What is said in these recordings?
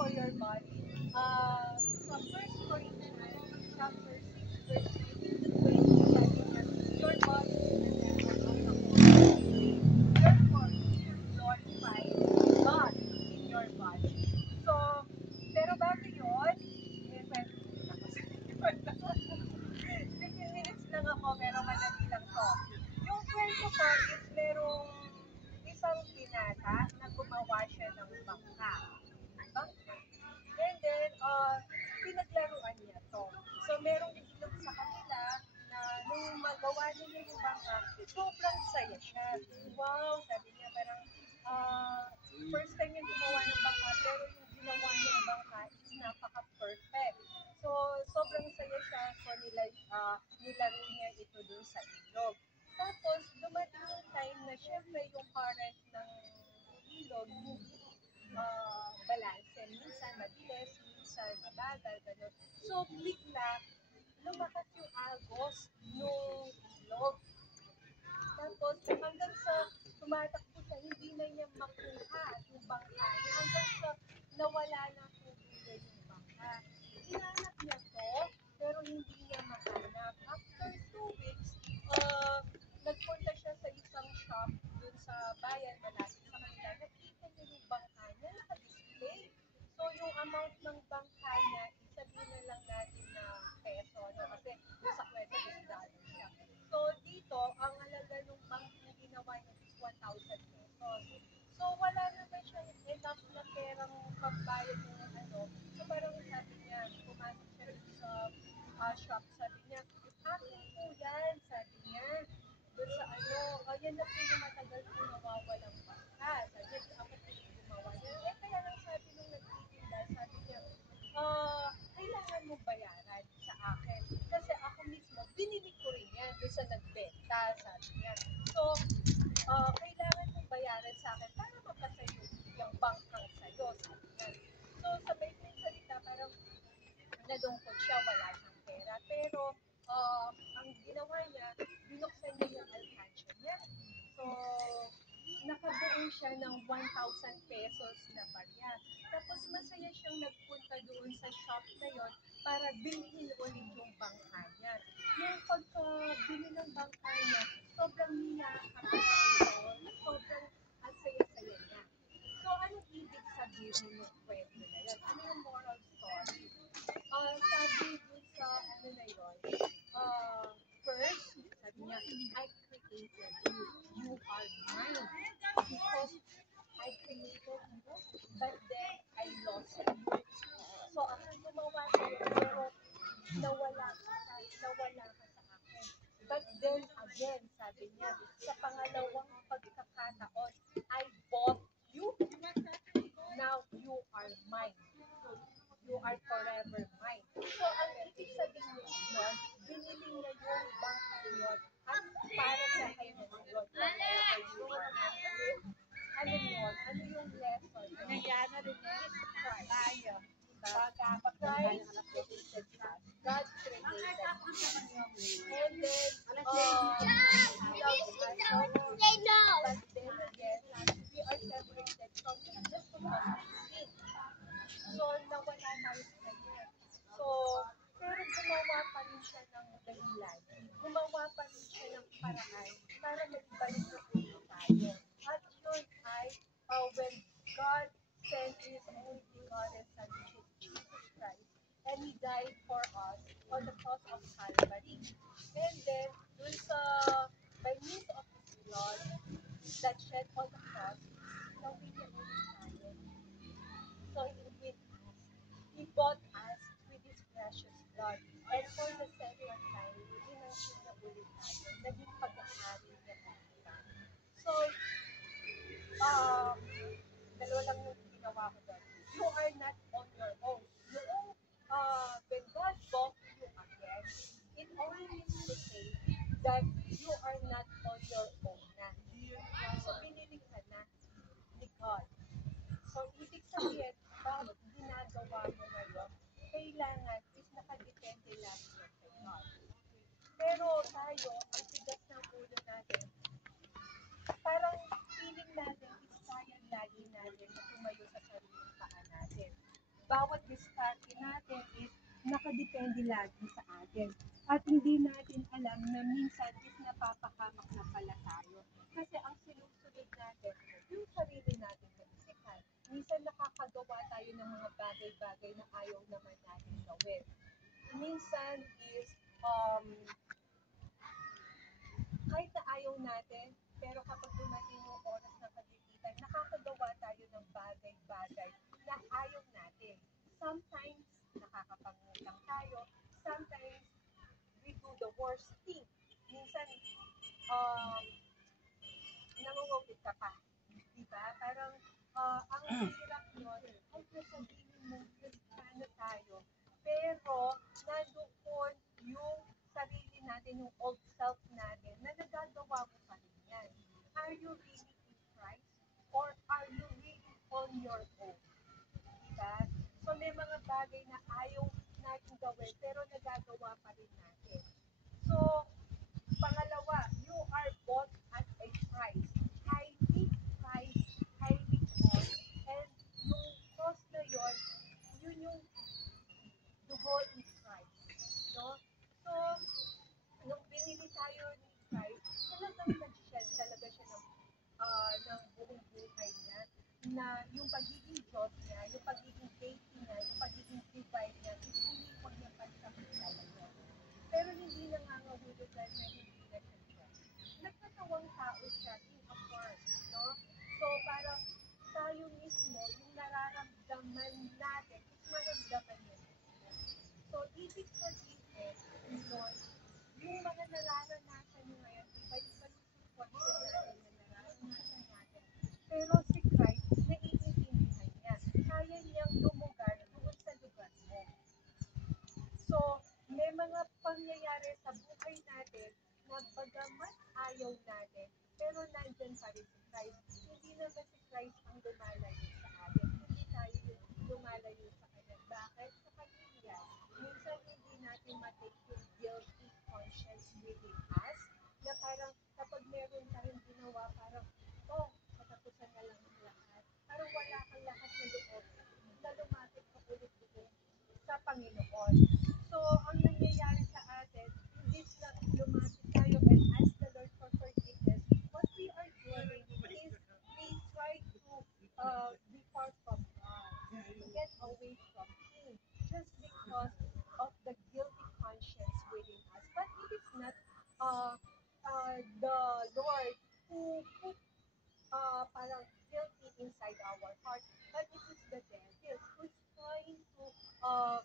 for your body. Sa 1 Corinthians chapter 6, verse 19 to 20, sabi niya, your body is the temple of the Holy Spirit. Therefore, you should glorify God in your body. So, pero bago yun, eh, 15 minutes lang ako, pero madali lang to. Yung kwento ko is merong isang binata na gumawa siya ng bangka. Bangka. And then, pinaglaruan niya to. So, merong itlog sa kanila na nung magawa niya yung bangka, sobrang saya siya. Wow, sabi niya parang first time yung gumawa ng bangka, pero yung ginawa niyang bangka is napaka-perfect. So, sobrang saya siya. So, nilaro niya ito dun sa ilog. Tapos, dumating yung time na syempre yung current ng ilog, hindi balanse. Minsan mabilis, minsan mabagal, gano'n. So, bigla, lumakas yung agos nung ilog. Tapos, hanggang sa tumatakbo siya, hindi na niya makuha yung bangka niya. Hanggang sa nawala na tuloy yung bangka. Hinanap niya to, pero hindi niya mahanap. After 2 weeks, nagpunta siya sa isang shop dun sa bayan malapit sa kanila. Nakita niya yung bangka niya, naka-display. So, yung amount ng bangka niya, isabihin na lang natin na peso, no? Kasi sa kwenta, $10 siya. So, dito, ang halaga ng bangka ginawa niya is 1,000 pesos. So, wala naman siyang enough na perang pagbayad ng ano. So, parang sabi niya, pumasok siya sa shop, sabi niya, akin po yan, sabi niya. Doon sa ano, yan na po yung matagal po nawawalang bangka. Sabi niya, ako po yung gumawa niya. Eh, kaya lang sabi nung nagtitinda, sabi niya, kailangan mo bayaran sa akin. Kasi ako mismo, binili ko rin yan doon sa nagbenta, sabi niya. So, kailangan mong bayaran sa akin para mapasayo yung bangkang sa'yo, sabi niya. So, sa maikling salita, parang nalungkot siya, wala siyang pera. Pero, ang ginawa niya, binuksan niya yung alkansya niya. So, nakabuo siya ng 1,000 pesos na barya. Tapos masaya siyang nagpunta doon sa shop na yon para bilhin ulit yung bangka niya. Yung pagkabili ng bangka niya, sobrang nakakatawa ito, sobrang ang saya-saya niya. So, anong ibig sabihin ng kwento na yan? Ano yung moral story? Sabi dun sa ano na yun, first, sabi niya, I created you. You are mine. Because I created you, but then I lost you. So, ako gumawa sa'yo, pero nawala ka sa akin. But then again, sabi niya, sa pangalawang pagkakataon, I bought you. Now you are mine. You are forever mine. So, ang ibig sabihin nun, binili niya yung bangka yun at para sa kanya yun, forever you are mine. Ano yun? Ano yung lesson? Ano yan? Ano yan? Tayo. Christ created us. God created us. And then, he loves us so much. But then again, we are separated from him just because of sin. So, nawala tayo sa kanya. So, pero gumawa pa rin siya ng dahilan. Gumawa pa rin siya ng paraan para magbalik na tayo. At yun ay, when God sent His only begotten Son, which is Jesus Christ, and He died for us on the cross of Calvary. And then, dun sa, by means of His blood that shed on the cross, nawin niya ulit tayo. So, He bought us with His precious blood. And for the second time, ginansin na ulit tayo. Naging pag-aari niya tayo. So, dalawa lang yung ginawa ko doon. You are not on your own. Yung, when God bought you again, it only means to say that you are not on your own na. So, binili ka na ni God. So, ibig sabihin, bakit ginagawa mo ngayon, kailangan is nakadepende lang yun kay God. Pero tayo, ang tigas ng ulo natin, parang feeling natin is kaya lagi natin na tumayo sa sariling paa natin. bawat diskarte natin is nakadepende lagi sa atin. At hindi natin alam na minsan is napapahamak na pala tayo. Kasi ang sinusunod natin, yung sarili natin na isipan. Minsan nakakagawa tayo ng mga bagay-bagay na ayaw naman natin gawin. Minsan is, um, kahit na ayaw natin, pero kapag dumating yung oras ng kagipitan, nakakagawa tayo ng bagay-bagay na ayaw natin. Sometimes, nakakapangutang tayo. Sometimes, we do the worst thing. Minsan, um, nangungupit ka pa. Diba? Parang, ang hirap nun, ay nasabihin mo, Kristiyano tayo. Pero, nandoon yung sarili natin, yung old self natin, na nagagawa mo pa rin yan. Are you really in Christ? Or are you really on your own? Diba? So, may mga bagay na ayaw natin gawin, pero nagagawa pa rin natin. So, pangalawa, you are bought at a price. Highly priced, highly cost. And yung cost na yon, yun yung dugo ni Christ. No? So, nung binili tayo ni Christ, talagang nag-shed talaga siya ng buong buhay niya na yung pagiging Diyos niya, yung pagiging deity niya, yung pagiging divine niya, iniwan niya pa sa talaga. Pero hindi nangangahulugan na hindi na siya Diyos. Nagkatawang tao siya in a form, no? So, parang tayo mismo, yung nararamdaman natin, is maramdaman niya mismo. So, ibig sabihin, yun, yung mga nararanasan nyo ngayon, iba-iba yung sitwasyon natin na nararanasan natin. Pero si Christ, naiintindihan niya. Kaya niyang lumugar doon sa lugar mo. So, may mga pangyayari sa buhay natin na bagamat ayaw natin, pero nandyan pa rin si Christ. Hindi naman si Christ ang lumalayo sa atin. Hindi tayo yung lumalayo sa Kanya. Bakit? Sa Kanya. Minsan hindi natin matake yung guilty conscience within us na parang kapag meron tayong ginawa, parang, oh, katapusan na lang ang lahat. Parang wala kang lakas na loob na lumapit ka ulit doon sa Panginoon. So, ang nangyayari sa atin, hindi na lumapit tayo and ask the Lord for forgiveness. What we are doing is we try to depart from God, to get away from Him, just because of the guilty conscience within us. But it is not the Lord who put parang guilty inside our heart, but it is the devil who's trying to uh,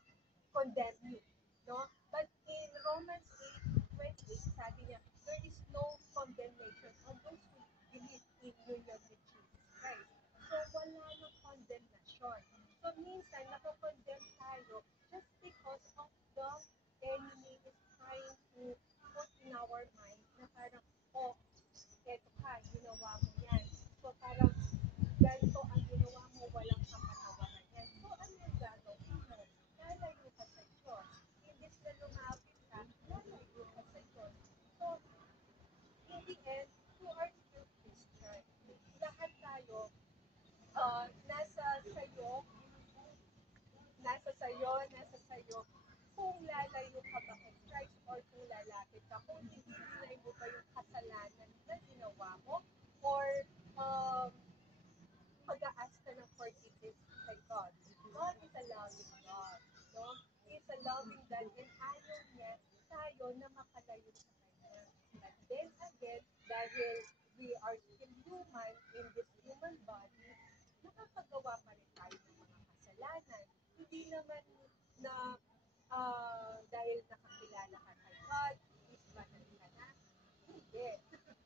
condemn you. No? But in Romans 8:28, sabi niya, there is no condemnation on those who believe in union with Jesus Christ. So, wala nang condemnation. So, minsan, nakakondemn tayo just because of the enemy is trying to put in our mind na parang, oh, eto ka, ginawa mo yan. So, parang, ganito ang ginawa mo, walang kapatawaran yan. So, ano yung gagawin mo? Lalayo ka sa Diyos. Imbis na lumapit ka, lalayo ka sa Diyos. So, in the end, you are still Christian. Lahat tayo, nasa sayo, kung lalayo ka ba kay Christ or kung lalapit ka, kung i-deny mo ba yung kasalanan na ginawa mo, or um, mag-a-ask ka ng forgiveness kay God. God is a loving God. No? He is a loving God and ayaw niya tayo na makalayo sa Kanya. But then again, dahil we are still human in this human body, nakakagawa pa rin tayo ng mga kasalanan. Hindi naman na dahil nakakilala ka kay God, is banal ka na. Hindi.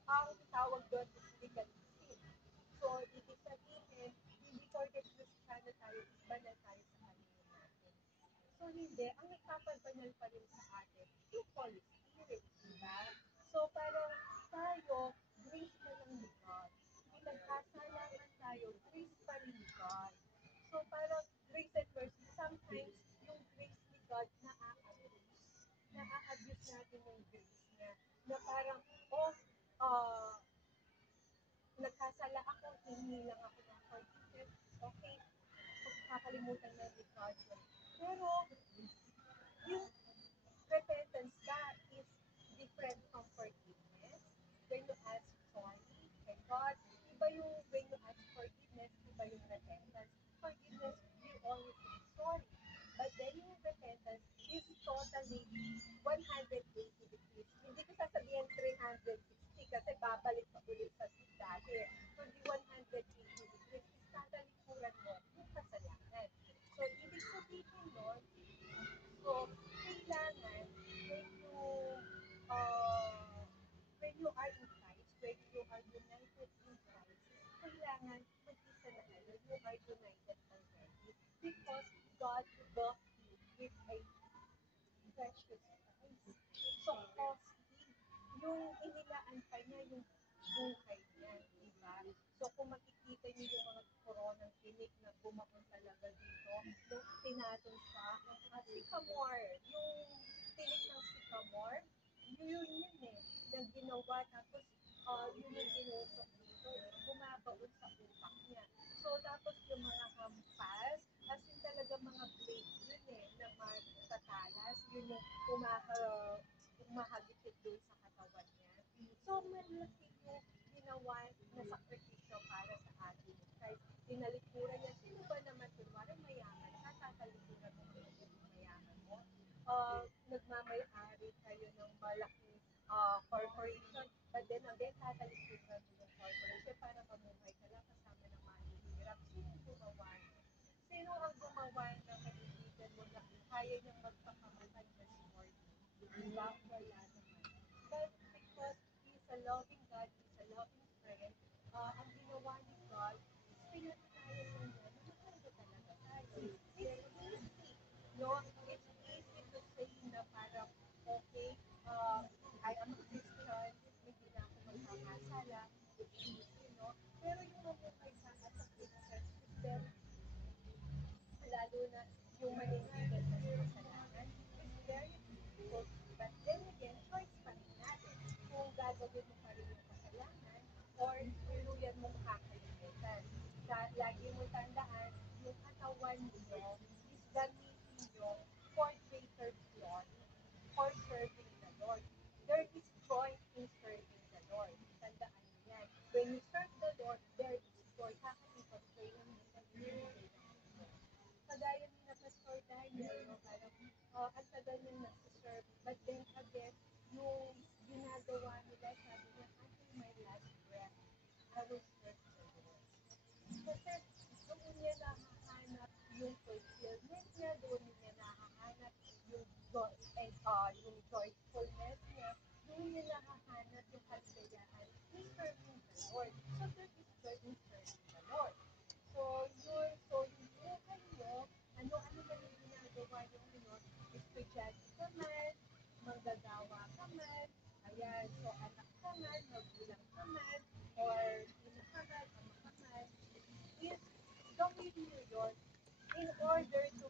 Ang tawag doon is legalism. So, ibig sabihin, hindi porket Kristiyano tayo, is banal tayo sa Panginoon natin. So, hindi. Ang nagpapabanal pa rin sa atin, yung Holy Spirit, diba? So, parang tayo, grace na lang ni God. Kung nagkasalanan tayo, grace pa rin ni God. So, parang grace and mercy, sometimes, yung grace ni God na-abuse. Na-abuse natin yung grace niya. Na parang, oh, nagkasala ako, hingi lang ako ng forgiveness. Okay, nakakalimutan na ni God yun. Pero, yung repentance ka is different from forgiveness. When you ask sorry kay God, iba yung when you ask forgiveness, iba yung repentance. Forgiveness, you only say sorry. But then yung repentance is totally 180 degrees. Hindi ko sasabihin 360 kasi babalik pa ulit sa dati. Kundi 180 degrees is tatalikuran mo yung kasalanan. So, ibig sabihin nun, so, kailangan uh, when you are in Christ, when you are united in Christ, kailangan mag-isa na kayo. You are united already. Because God bought you with a precious price. So, costly. Yung inilaan pa niya yung buhay niya, di ba? So, kung makikita niyo yung mga koronang tinik na bumakon talaga dito, nung tinatong siya, sycamore, yung tinik ng sycamore, yun eh, na ginawa, tapos yun yung inusok dito, bumabaon sa utak niya. So, tapos yung mga hampas, as in talaga mga blade yun eh, na matatalas, yun yung umahagipit doon sa katawan niya. So, malaki yung ginawa na sakripisyo para sa atin. Kahit tinalikuran niya, sino ba naman, kunwari mayaman ka, tatalikuran mo ang mayaman mo. Nagmamayari kayo ng malaking corporation, but then again, tatalikuran mo yung corporation para mamuhay ka lang kasama ng mahihirap. Sino gumawa? Sino ang gumawa na kaibigan mo na kaya niyang magpakamatay just for you? Diba? Wala naman. But because He's a loving God, He's a loving friend, ang ginawa ni God is pinatunayan lang niya na mahal ko talaga tayo. It's easy. No? It's easy to say na parang, okay, I am a Christian, hindi na ako magkakasala. It's easy, no? Pero yung mamuhay sa as a Christian is very lalo na yung maninigil na sa kasalanan, is very difficult. But then again, choice pa rin natin kung gagawin mo pa rin yung kasalanan or tuluyan mong kakalimutan. Lagi mo tandaan, yung katawan ninyo is gamitin nyo for greater glory, for serving the Lord. There is joy in serving the Lord. Tandaan niyo yan. When you serve the Lord, there is joy. Kakalipas kayo ng minsan ibibigay ng Lord. Kagaya ni na Pastor Daniel, no, parang ang tagal niyang nag-serve. But then again, yung ginagawa nila, sabi niya, until my last breath, I will serve the Lord. Kasi doon niya nahahanap yung fulfillment niya, doon niya nahahanap yung joy, and, yung joyfulness niya, doon niya nahahanap yung kaligayahan in serving the Lord. So there is joy in serving the Lord. So yung buhay mo, ano-ano man yung ginagawa niyo ngayon, estudyante ka man, manggagawa ka man, ayan, so anak ka man, magulang ka man, or ina ka man, ama ka man, is gawin niyo yun in order to